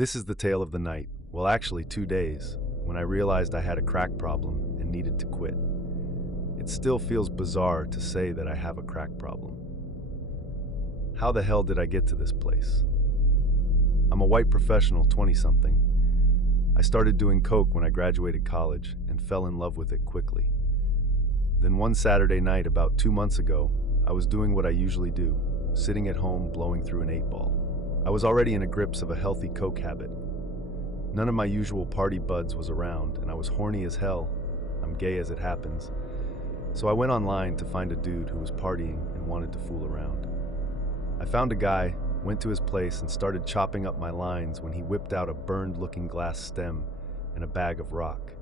This is the tale of the night, well actually 2 days, when I realized I had a crack problem and needed to quit. It still feels bizarre to say that I have a crack problem. How the hell did I get to this place? I'm a white professional, 20-something. I started doing coke when I graduated college and fell in love with it quickly. Then one Saturday night about 2 months ago, I was doing what I usually do, sitting at home blowing through an 8-ball. I was already in the grips of a healthy coke habit. None of my usual party buds was around, and I was horny as hell. I'm gay as it happens. So I went online to find a dude who was partying and wanted to fool around. I found a guy, went to his place, and started chopping up my lines when he whipped out a burned-looking glass stem and a bag of rock.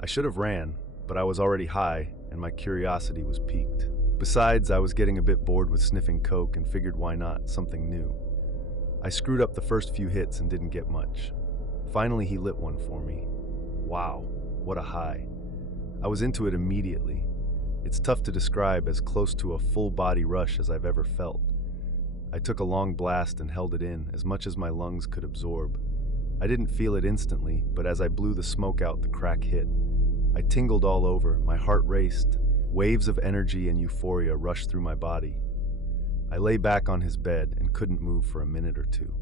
I should have ran, but I was already high, and my curiosity was piqued. Besides, I was getting a bit bored with sniffing coke and figured why not, something new. I screwed up the first few hits and didn't get much. Finally, he lit one for me. Wow, what a high. I was into it immediately. It's tough to describe, as close to a full-body rush as I've ever felt. I took a long blast and held it in, as much as my lungs could absorb. I didn't feel it instantly, but as I blew the smoke out, the crack hit. I tingled all over, my heart raced. Waves of energy and euphoria rushed through my body. I lay back on his bed and couldn't move for a minute or two.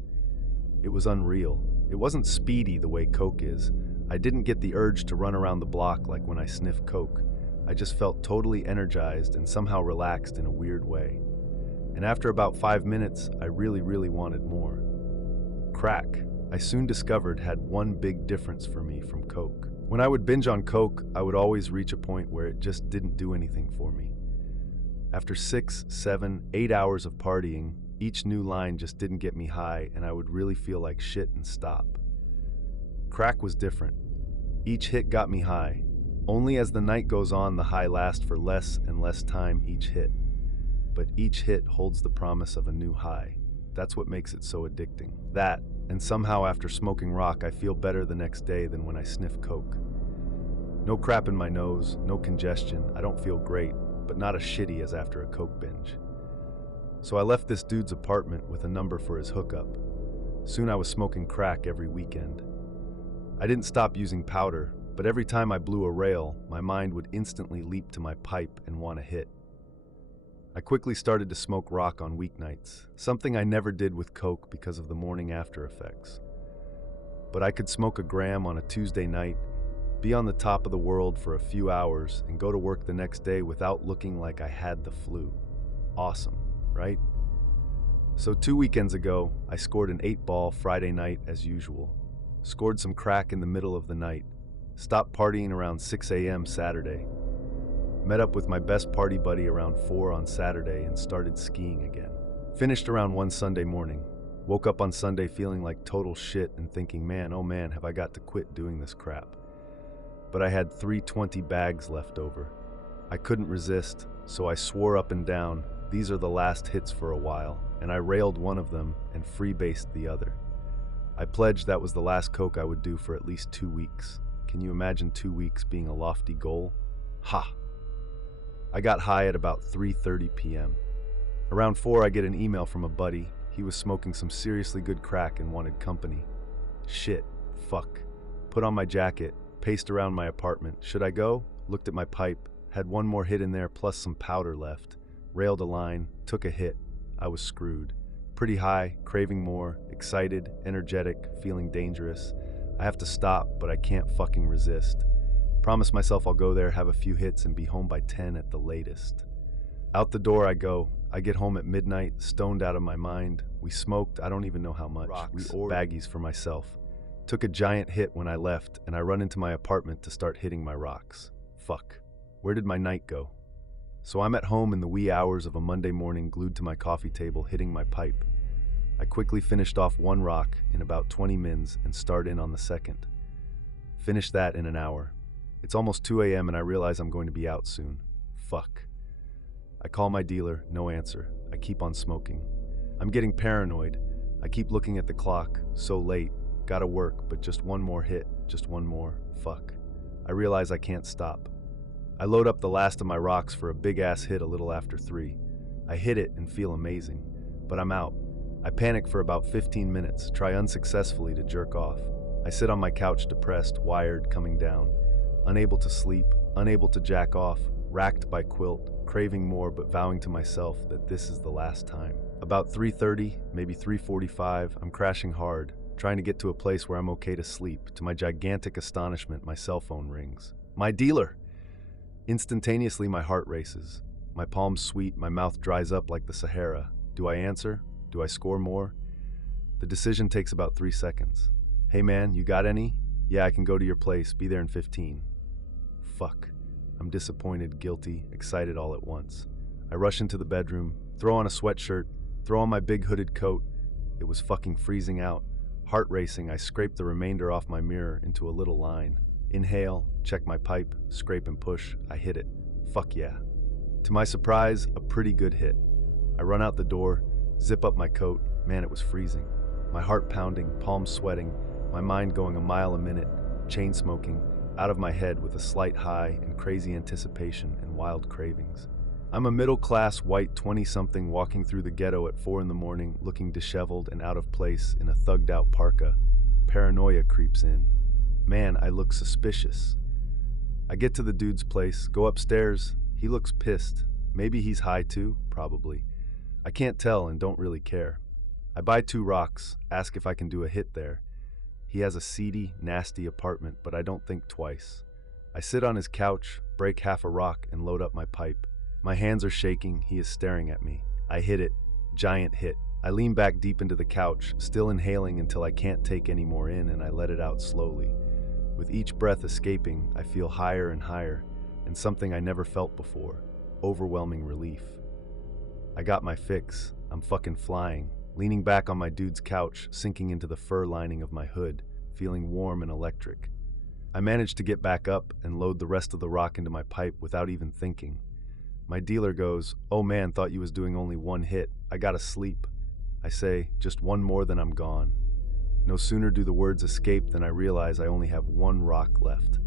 It was unreal. It wasn't speedy the way coke is. I didn't get the urge to run around the block like when I sniff coke. I just felt totally energized and somehow relaxed in a weird way. And after about 5 minutes, I really wanted more. Crack, I soon discovered, had one big difference for me from coke. When I would binge on coke, I would always reach a point where it just didn't do anything for me. After 6, 7, 8 hours of partying, each new line just didn't get me high, and I would really feel like shit and stop. Crack was different. Each hit got me high. Only as the night goes on, the high lasts for less and less time each hit. But each hit holds the promise of a new high. That's what makes it so addicting. That, and somehow after smoking rock, I feel better the next day than when I sniff coke. No crap in my nose, no congestion. I don't feel great, but not as shitty as after a coke binge. So I left this dude's apartment with a number for his hookup. Soon I was smoking crack every weekend. I didn't stop using powder, but every time I blew a rail, my mind would instantly leap to my pipe and want a hit. I quickly started to smoke rock on weeknights, something I never did with coke because of the morning after effects. But I could smoke a gram on a Tuesday night, be on the top of the world for a few hours, and go to work the next day without looking like I had the flu. Awesome, right? So 2 weekends ago, I scored an 8-ball Friday night as usual. Scored some crack in the middle of the night. Stopped partying around 6 a.m. Saturday. Met up with my best party buddy around 4 on Saturday and started skiing again. Finished around 1 Sunday morning. Woke up on Sunday feeling like total shit and thinking, man, oh man, have I got to quit doing this crap. But I had 320 bags left over. I couldn't resist, so I swore up and down, these are the last hits for a while, and I railed one of them and freebased the other. I pledged that was the last coke I would do for at least 2 weeks. Can you imagine 2 weeks being a lofty goal? Ha! I got high at about 3:30 p.m. Around 4, I get an email from a buddy. He was smoking some seriously good crack and wanted company. Shit. Fuck. Put on my jacket, paced around my apartment. Should I go? Looked at my pipe, had one more hit in there plus some powder left. Railed a line, took a hit. I was screwed. Pretty high, craving more, excited, energetic, feeling dangerous. I have to stop, but I can't fucking resist. Promise myself I'll go there, have a few hits, and be home by 10 at the latest. Out the door I go. I get home at midnight, stoned out of my mind. We smoked, I don't even know how much. We ordered baggies for myself. Took a giant hit when I left, and I run into my apartment to start hitting my rocks. Fuck. Where did my night go? So I'm at home in the wee hours of a Monday morning, glued to my coffee table, hitting my pipe. I quickly finished off one rock in about 20 mins and start in on the second. Finished that in an hour. It's almost 2 a.m. and I realize I'm going to be out soon. Fuck. I call my dealer, no answer. I keep on smoking. I'm getting paranoid. I keep looking at the clock, so late. Gotta work, but just one more hit, just one more. Fuck. I realize I can't stop. I load up the last of my rocks for a big-ass hit a little after 3. I hit it and feel amazing, but I'm out. I panic for about 15 minutes, try unsuccessfully to jerk off. I sit on my couch depressed, wired, coming down, unable to sleep, unable to jack off, racked by quilt, craving more but vowing to myself that this is the last time. About 3:30, maybe 3:45, I'm crashing hard, trying to get to a place where I'm okay to sleep. To my gigantic astonishment, my cell phone rings. My dealer! Instantaneously, my heart races. My palms sweat, my mouth dries up like the Sahara. Do I answer? Do I score more? The decision takes about 3 seconds. Hey man, you got any? Yeah, I can go to your place, be there in 15. Fuck. I'm disappointed, guilty, excited all at once. I rush into the bedroom, throw on a sweatshirt, throw on my big hooded coat. It was fucking freezing out. Heart racing, I scrape the remainder off my mirror into a little line. Inhale, check my pipe, scrape and push, I hit it. Fuck yeah. To my surprise, a pretty good hit. I run out the door, zip up my coat. Man, it was freezing. My heart pounding, palms sweating, my mind going a mile a minute, chain smoking, out of my head with a slight high and crazy anticipation and wild cravings. I'm a middle-class white 20-something walking through the ghetto at 4 in the morning, looking disheveled and out of place in a thugged-out parka. Paranoia creeps in. Man, I look suspicious. I get to the dude's place, go upstairs. He looks pissed. Maybe he's high too, probably. I can't tell and don't really care. I buy 2 rocks, ask if I can do a hit there. He has a seedy, nasty apartment, but I don't think twice. I sit on his couch, break half a rock, and load up my pipe. My hands are shaking, he is staring at me. I hit it. Giant hit. I lean back deep into the couch, still inhaling until I can't take any more in, and I let it out slowly. With each breath escaping, I feel higher and higher, and something I never felt before. Overwhelming relief. I got my fix. I'm fucking flying. Leaning back on my dude's couch, sinking into the fur lining of my hood, feeling warm and electric. I managed to get back up and load the rest of the rock into my pipe without even thinking. My dealer goes, "Oh man, thought you was doing only 1 hit. I gotta sleep." I say, "Just 1 more then I'm gone." No sooner do the words escape than I realize I only have 1 rock left.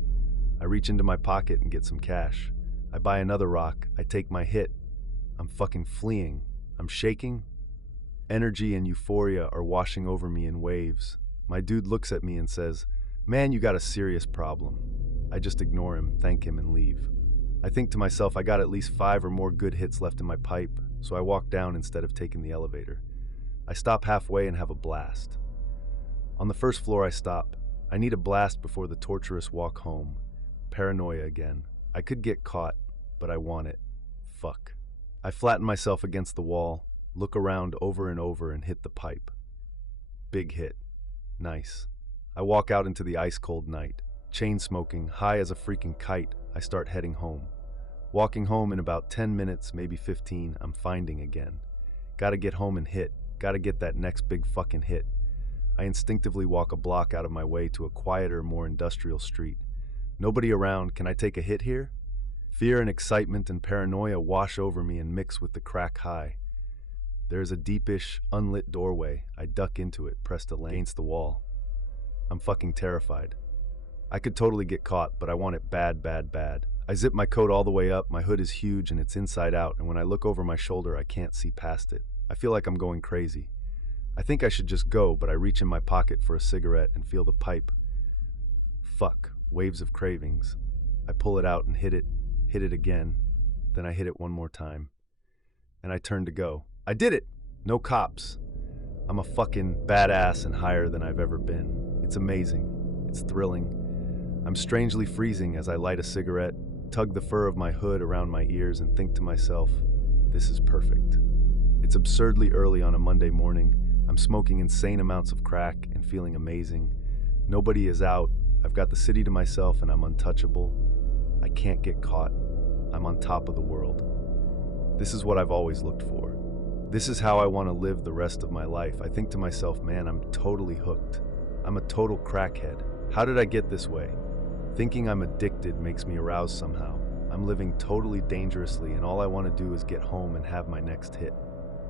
I reach into my pocket and get some cash. I buy another rock. I take my hit. I'm fucking fleeing. I'm shaking. Energy and euphoria are washing over me in waves. My dude looks at me and says, "Man, you got a serious problem." I just ignore him, thank him, and leave. I think to myself I got at least 5 or more good hits left in my pipe, so I walk down instead of taking the elevator. I stop halfway and have a blast. On the first floor I stop. I need a blast before the torturous walk home. Paranoia again. I could get caught, but I want it. Fuck. I flatten myself against the wall, look around over and over, and hit the pipe. Big hit. Nice. I walk out into the ice-cold night. Chain smoking, high as a freaking kite, I start heading home. Walking home in about 10 minutes, maybe 15, I'm finding again. Gotta get home and hit. Gotta get that next big fucking hit. I instinctively walk a block out of my way to a quieter, more industrial street. Nobody around. Can I take a hit here? Fear and excitement and paranoia wash over me and mix with the crack high. There is a deepish, unlit doorway. I duck into it, pressed against the wall. I'm fucking terrified. I could totally get caught, but I want it bad, bad, bad. I zip my coat all the way up, my hood is huge and it's inside out, and when I look over my shoulder, I can't see past it. I feel like I'm going crazy. I think I should just go, but I reach in my pocket for a cigarette and feel the pipe. Fuck, waves of cravings. I pull it out and hit it again, then I hit it 1 more time. And I turn to go. I did it! No cops. I'm a fucking badass and higher than I've ever been. It's amazing. It's thrilling. I'm strangely freezing as I light a cigarette, tug the fur of my hood around my ears, and think to myself, this is perfect. It's absurdly early on a Monday morning. I'm smoking insane amounts of crack and feeling amazing. Nobody is out. I've got the city to myself and I'm untouchable. I can't get caught. I'm on top of the world. This is what I've always looked for. This is how I want to live the rest of my life. I think to myself, man, I'm totally hooked. I'm a total crackhead. How did I get this way? Thinking I'm addicted makes me aroused somehow. I'm living totally dangerously, and all I want to do is get home and have my next hit.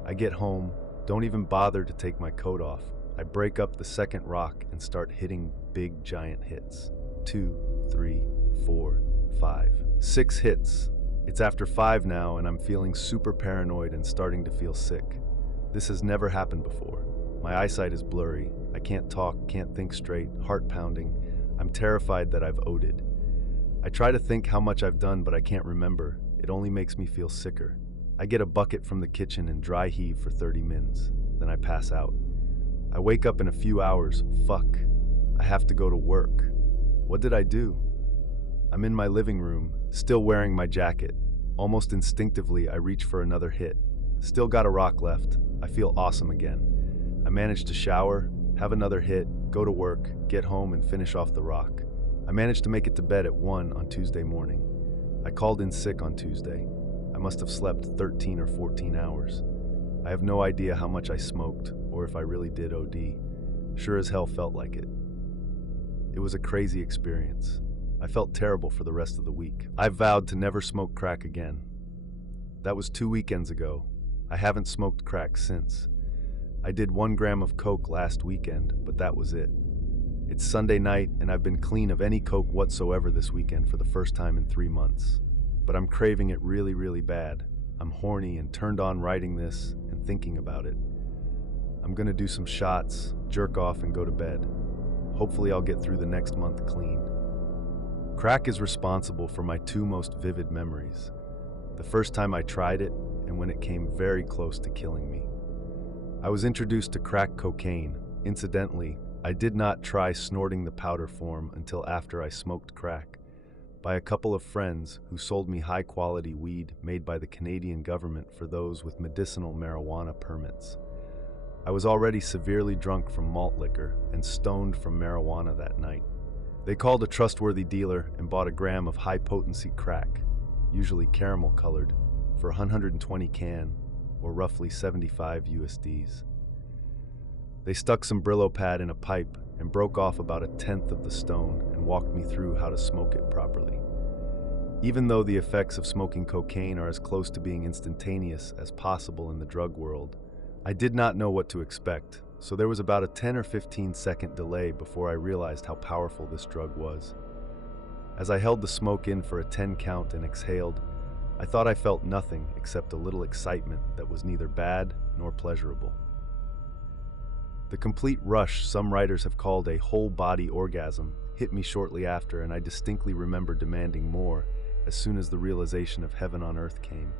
I get home, don't even bother to take my coat off. I break up the second rock and start hitting big giant hits. 2, 3, 4, 5, 6 hits. It's after 5 now, and I'm feeling super paranoid and starting to feel sick. This has never happened before. My eyesight is blurry. I can't talk, can't think straight, heart pounding. I'm terrified that I've OD'd. I try to think how much I've done, but I can't remember. It only makes me feel sicker. I get a bucket from the kitchen and dry heave for 30 mins. Then I pass out. I wake up in a few hours. Fuck. I have to go to work. What did I do? I'm in my living room, still wearing my jacket. Almost instinctively, I reach for another hit. Still got a rock left. I feel awesome again. I manage to shower, have another hit, go to work, get home and finish off the rock. I managed to make it to bed at 1 on Tuesday morning. I called in sick on Tuesday. I must have slept 13 or 14 hours. I have no idea how much I smoked or if I really did OD. Sure as hell felt like it. It was a crazy experience. I felt terrible for the rest of the week. I vowed to never smoke crack again. That was 2 weekends ago. I haven't smoked crack since. I did 1 gram of coke last weekend, but that was it. It's Sunday night, and I've been clean of any coke whatsoever this weekend for the first time in 3 months. But I'm craving it really, really bad. I'm horny and turned on writing this and thinking about it. I'm gonna do some shots, jerk off, and go to bed. Hopefully I'll get through the next month clean. Crack is responsible for my 2 most vivid memories. The first time I tried it, and when it came very close to killing me. I was introduced to crack cocaine. Incidentally, I did not try snorting the powder form until after I smoked crack, by a couple of friends who sold me high-quality weed made by the Canadian government for those with medicinal marijuana permits. I was already severely drunk from malt liquor and stoned from marijuana that night. They called a trustworthy dealer and bought a gram of high-potency crack, usually caramel-colored, for 120 can, or roughly 75 USDs. They stuck some Brillo pad in a pipe and broke off about 1/10 of the stone and walked me through how to smoke it properly. Even though the effects of smoking cocaine are as close to being instantaneous as possible in the drug world, I did not know what to expect, so there was about a 10 or 15 second delay before I realized how powerful this drug was. As I held the smoke in for a 10 count and exhaled, I thought I felt nothing except a little excitement that was neither bad nor pleasurable. The complete rush some writers have called a whole-body orgasm hit me shortly after, and I distinctly remember demanding more as soon as the realization of heaven on earth came.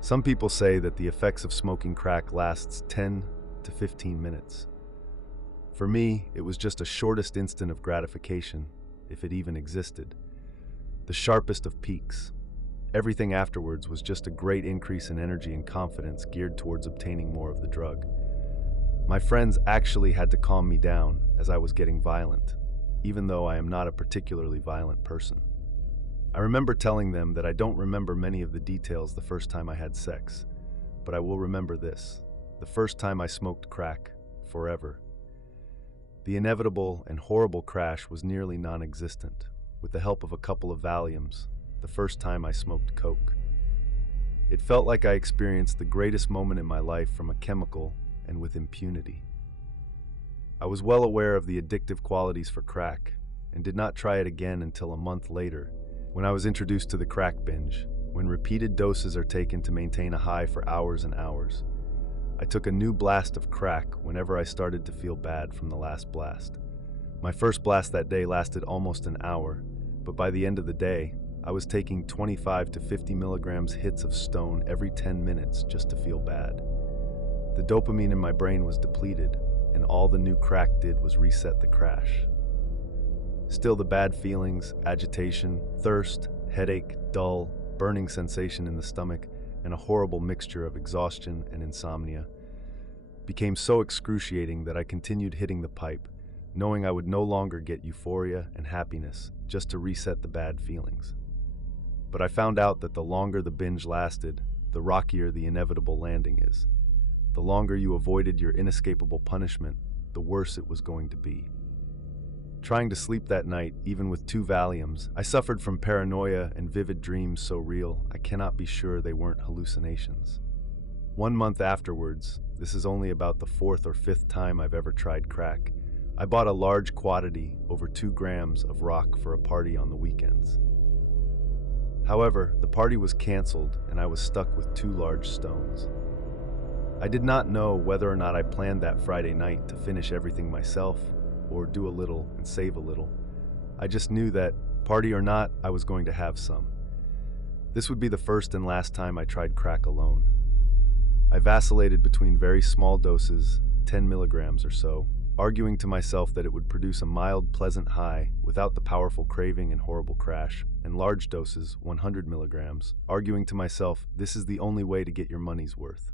Some people say that the effects of smoking crack lasts 10 to 15 minutes. For me, it was just a shortest instant of gratification, if it even existed. The sharpest of peaks. Everything afterwards was just a great increase in energy and confidence geared towards obtaining more of the drug. My friends actually had to calm me down as I was getting violent, even though I am not a particularly violent person. I remember telling them that I don't remember many of the details the first time I had sex, but I will remember this: the first time I smoked crack, forever. The inevitable and horrible crash was nearly non-existent, with the help of a couple of Valiums, the first time I smoked coke. It felt like I experienced the greatest moment in my life from a chemical and with impunity. I was well aware of the addictive qualities for crack and did not try it again until a month later, when I was introduced to the crack binge, when repeated doses are taken to maintain a high for hours and hours. I took a new blast of crack whenever I started to feel bad from the last blast. My first blast that day lasted almost an hour, but by the end of the day, I was taking 25 to 50 milligrams hits of stone every 10 minutes just to feel bad. The dopamine in my brain was depleted, and all the new crack did was reset the crash. Still, the bad feelings, agitation, thirst, headache, dull, burning sensation in the stomach, and a horrible mixture of exhaustion and insomnia became so excruciating that I continued hitting the pipe, knowing I would no longer get euphoria and happiness just to reset the bad feelings. But I found out that the longer the binge lasted, the rockier the inevitable landing is. The longer you avoided your inescapable punishment, the worse it was going to be. Trying to sleep that night, even with 2 Valiums, I suffered from paranoia and vivid dreams so real I cannot be sure they weren't hallucinations. 1 month afterwards, this is only about the 4th or 5th time I've ever tried crack, I bought a large quantity, over 2 grams, of rock for a party on the weekends. However, the party was canceled and I was stuck with 2 large stones. I did not know whether or not I planned that Friday night to finish everything myself or do a little and save a little. I just knew that, party or not, I was going to have some. This would be the first and last time I tried crack alone. I vacillated between very small doses, 10 milligrams or so, arguing to myself that it would produce a mild, pleasant high without the powerful craving and horrible crash, and large doses, 100 milligrams, arguing to myself this is the only way to get your money's worth.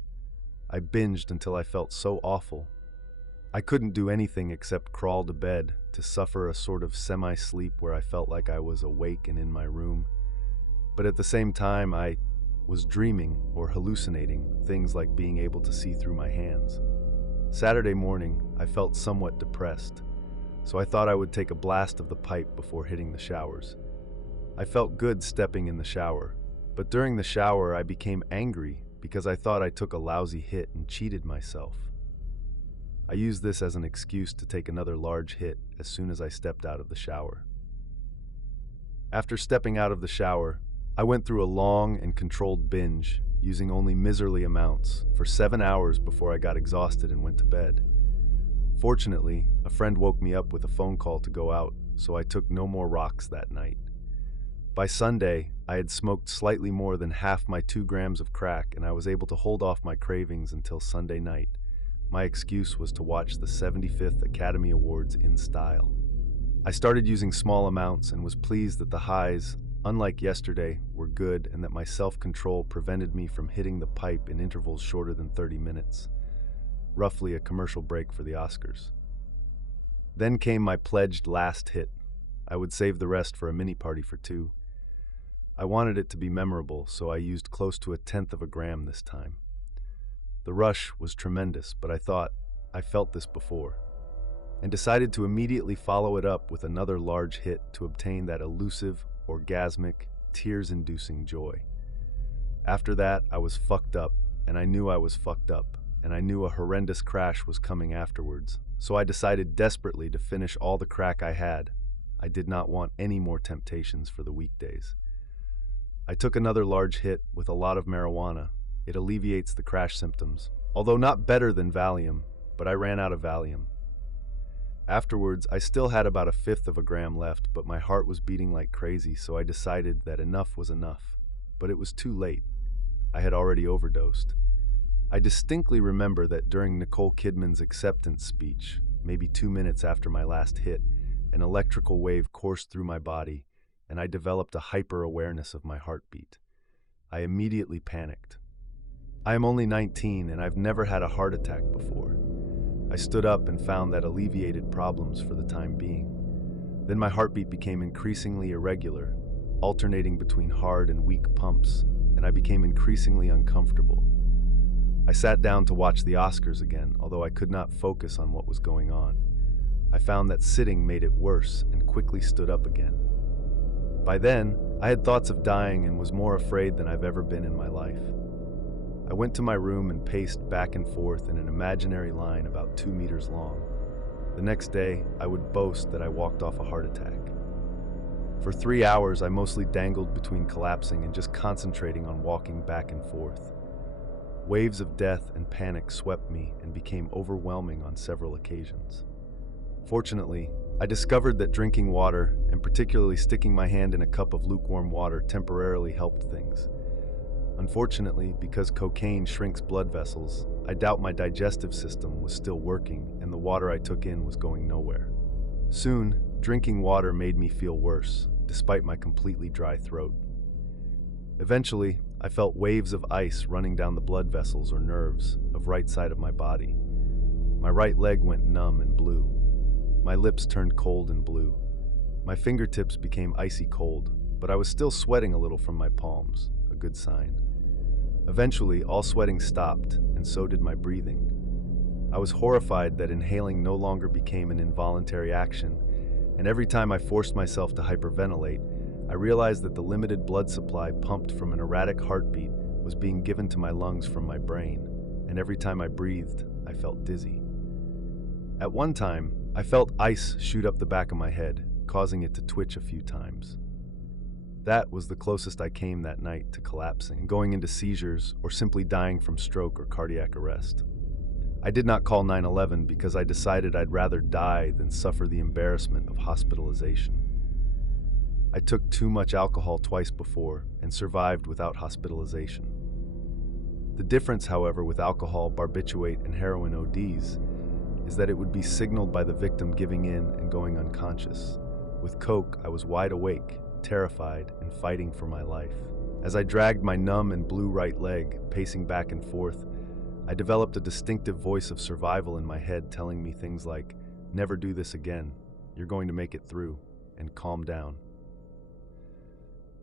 I binged until I felt so awful. I couldn't do anything except crawl to bed to suffer a sort of semi-sleep where I felt like I was awake and in my room. But at the same time, I was dreaming or hallucinating things like being able to see through my hands. Saturday morning, I felt somewhat depressed, so I thought I would take a blast of the pipe before hitting the showers. I felt good stepping in the shower, but during the shower I became angry because I thought I took a lousy hit and cheated myself. I used this as an excuse to take another large hit as soon as I stepped out of the shower. After stepping out of the shower, I went through a long and controlled binge, using only miserly amounts, for 7 hours before I got exhausted and went to bed. Fortunately, a friend woke me up with a phone call to go out, so I took no more rocks that night. By Sunday, I had smoked slightly more than half my 2 grams of crack, and I was able to hold off my cravings until Sunday night. My excuse was to watch the 75th Academy Awards in style. I started using small amounts and was pleased that the highs, unlike yesterday, were good and that my self-control prevented me from hitting the pipe in intervals shorter than 30 minutes, roughly a commercial break for the Oscars. Then came my pledged last hit. I would save the rest for a mini party for 2. I wanted it to be memorable, so I used close to 1/10 of a gram this time. The rush was tremendous, but I thought, I felt this before, and decided to immediately follow it up with another large hit to obtain that elusive, orgasmic, tears-inducing joy. After that, I was fucked up, and I knew I was fucked up, and I knew a horrendous crash was coming afterwards, so I decided desperately to finish all the crack I had. I did not want any more temptations for the weekdays. I took another large hit with a lot of marijuana. It alleviates the crash symptoms, although not better than Valium, but I ran out of Valium. Afterwards, I still had about 1/5 of a gram left, but my heart was beating like crazy, so I decided that enough was enough. But it was too late. I had already overdosed. I distinctly remember that during Nicole Kidman's acceptance speech, maybe 2 minutes after my last hit, an electrical wave coursed through my body, and I developed a hyper-awareness of my heartbeat. I immediately panicked. I am only 19 and I've never had a heart attack before. I stood up and found that alleviated problems for the time being. Then my heartbeat became increasingly irregular, alternating between hard and weak pumps, and I became increasingly uncomfortable. I sat down to watch the Oscars again, although I could not focus on what was going on. I found that sitting made it worse and quickly stood up again. By then, I had thoughts of dying and was more afraid than I've ever been in my life. I went to my room and paced back and forth in an imaginary line about 2 meters long. The next day, I would boast that I walked off a heart attack. For 3 hours, I mostly dangled between collapsing and just concentrating on walking back and forth. Waves of death and panic swept me and became overwhelming on several occasions. Fortunately, I discovered that drinking water, and particularly sticking my hand in a cup of lukewarm water, temporarily helped things. Unfortunately, because cocaine shrinks blood vessels, I doubt my digestive system was still working and the water I took in was going nowhere. Soon, drinking water made me feel worse, despite my completely dry throat. Eventually, I felt waves of ice running down the blood vessels or nerves of right side of my body. My right leg went numb and blue. My lips turned cold and blue. My fingertips became icy cold, but I was still sweating a little from my palms, a good sign. Eventually, all sweating stopped, and so did my breathing. I was horrified that inhaling no longer became an involuntary action, and every time I forced myself to hyperventilate, I realized that the limited blood supply pumped from an erratic heartbeat was being given to my lungs from my brain, and every time I breathed, I felt dizzy. At one time, I felt ice shoot up the back of my head, causing it to twitch a few times. That was the closest I came that night to collapsing, going into seizures, or simply dying from stroke or cardiac arrest. I did not call 911 because I decided I'd rather die than suffer the embarrassment of hospitalization. I took too much alcohol twice before and survived without hospitalization. The difference, however, with alcohol, barbiturate, and heroin ODs is that it would be signaled by the victim giving in and going unconscious. With coke, I was wide awake, terrified, and fighting for my life. As I dragged my numb and blue right leg, pacing back and forth, I developed a distinctive voice of survival in my head telling me things like, "Never do this again, you're going to make it through, and calm down."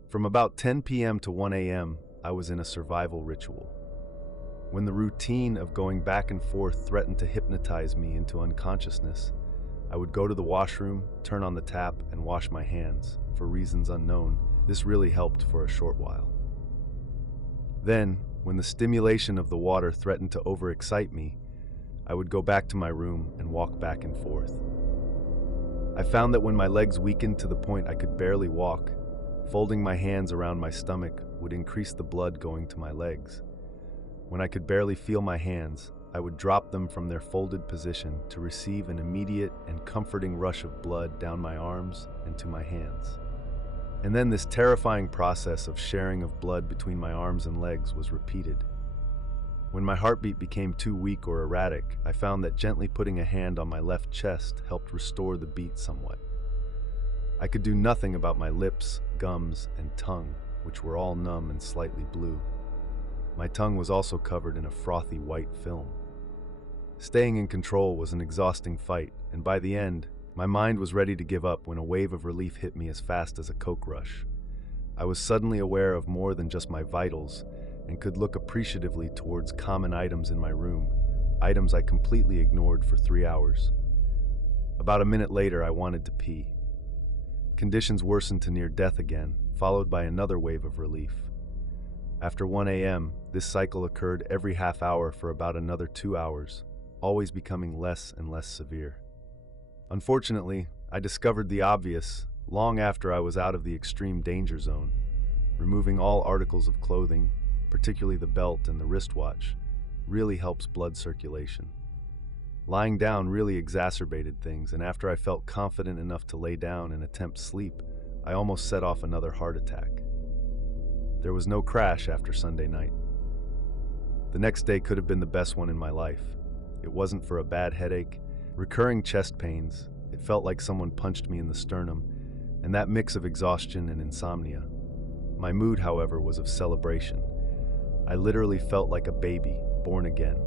From about 10 p.m. to 1 a.m., I was in a survival ritual. When the routine of going back and forth threatened to hypnotize me into unconsciousness, I would go to the washroom, turn on the tap, and wash my hands. For reasons unknown, this really helped for a short while. Then, when the stimulation of the water threatened to overexcite me, I would go back to my room and walk back and forth. I found that when my legs weakened to the point I could barely walk, folding my hands around my stomach would increase the blood going to my legs. When I could barely feel my hands, I would drop them from their folded position to receive an immediate and comforting rush of blood down my arms and to my hands. And then this terrifying process of sharing of blood between my arms and legs was repeated. When my heartbeat became too weak or erratic, I found that gently putting a hand on my left chest helped restore the beat somewhat. I could do nothing about my lips, gums, and tongue, which were all numb and slightly blue. My tongue was also covered in a frothy white film. Staying in control was an exhausting fight, and by the end, my mind was ready to give up when a wave of relief hit me as fast as a coke rush. I was suddenly aware of more than just my vitals and could look appreciatively towards common items in my room, items I completely ignored for 3 hours. About a minute later, I wanted to pee. Conditions worsened to near death again, followed by another wave of relief. After 1 a.m., this cycle occurred every half hour for about another 2 hours, always becoming less and less severe. Unfortunately, I discovered the obvious long after I was out of the extreme danger zone. Removing all articles of clothing, particularly the belt and the wristwatch, really helps blood circulation. Lying down really exacerbated things, and after I felt confident enough to lay down and attempt sleep, I almost set off another heart attack. There was no crash after Sunday night. The next day could have been the best one in my life. It wasn't for a bad headache, recurring chest pains, it felt like someone punched me in the sternum, and that mix of exhaustion and insomnia. My mood, however, was of celebration. I literally felt like a baby, born again.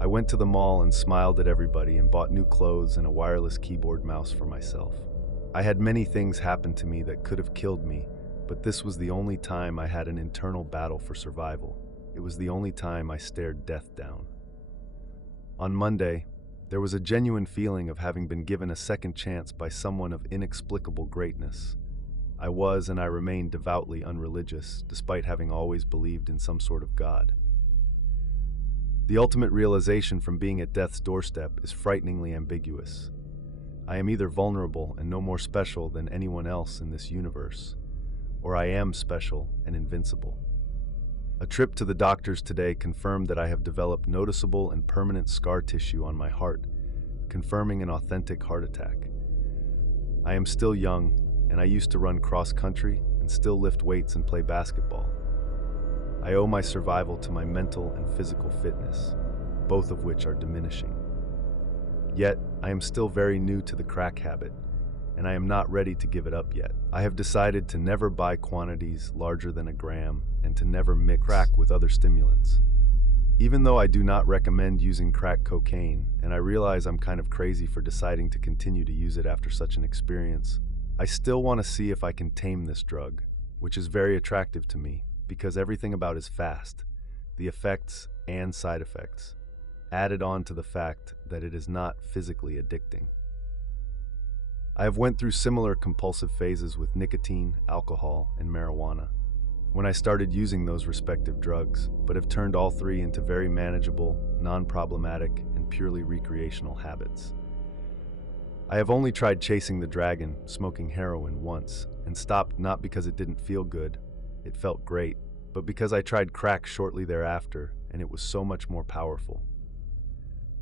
I went to the mall and smiled at everybody and bought new clothes and a wireless keyboard mouse for myself. I had many things happen to me that could have killed me, but this was the only time I had an internal battle for survival. It was the only time I stared death down. On Monday, there was a genuine feeling of having been given a second chance by someone of inexplicable greatness. I was and I remain devoutly unreligious, despite having always believed in some sort of God. The ultimate realization from being at death's doorstep is frighteningly ambiguous. I am either vulnerable and no more special than anyone else in this universe, or I am special and invincible. A trip to the doctors today confirmed that I have developed noticeable and permanent scar tissue on my heart, confirming an authentic heart attack. I am still young, and I used to run cross-country and still lift weights and play basketball. I owe my survival to my mental and physical fitness, both of which are diminishing. Yet, I am still very new to the crack habit, and I am not ready to give it up yet. I have decided to never buy quantities larger than a gram and to never mix crack with other stimulants. Even though I do not recommend using crack cocaine, and I realize I'm kind of crazy for deciding to continue to use it after such an experience, I still want to see if I can tame this drug, which is very attractive to me because everything about it is fast, the effects and side effects, added on to the fact that it is not physically addicting. I have went through similar compulsive phases with nicotine, alcohol, and marijuana when I started using those respective drugs, but have turned all three into very manageable, non-problematic, and purely recreational habits. I have only tried chasing the dragon, smoking heroin, once, and stopped not because it didn't feel good, it felt great, but because I tried crack shortly thereafter, and it was so much more powerful.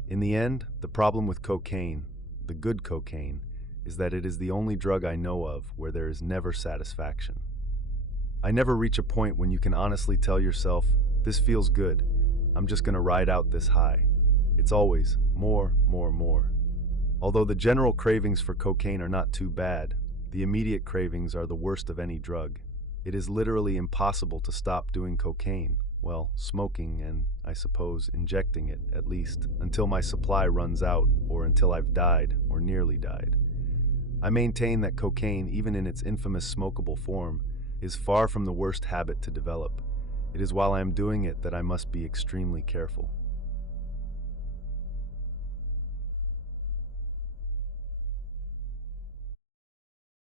In the end, the problem with cocaine, the good cocaine, is that it is the only drug I know of where there is never satisfaction. I never reach a point when you can honestly tell yourself, this feels good, I'm just gonna ride out this high. It's always more, more, more. Although the general cravings for cocaine are not too bad, the immediate cravings are the worst of any drug. It is literally impossible to stop doing cocaine, well, smoking and, I suppose, injecting it, at least, until my supply runs out or until I've died or nearly died. I maintain that cocaine, even in its infamous smokable form, is far from the worst habit to develop. It is while I am doing it that I must be extremely careful.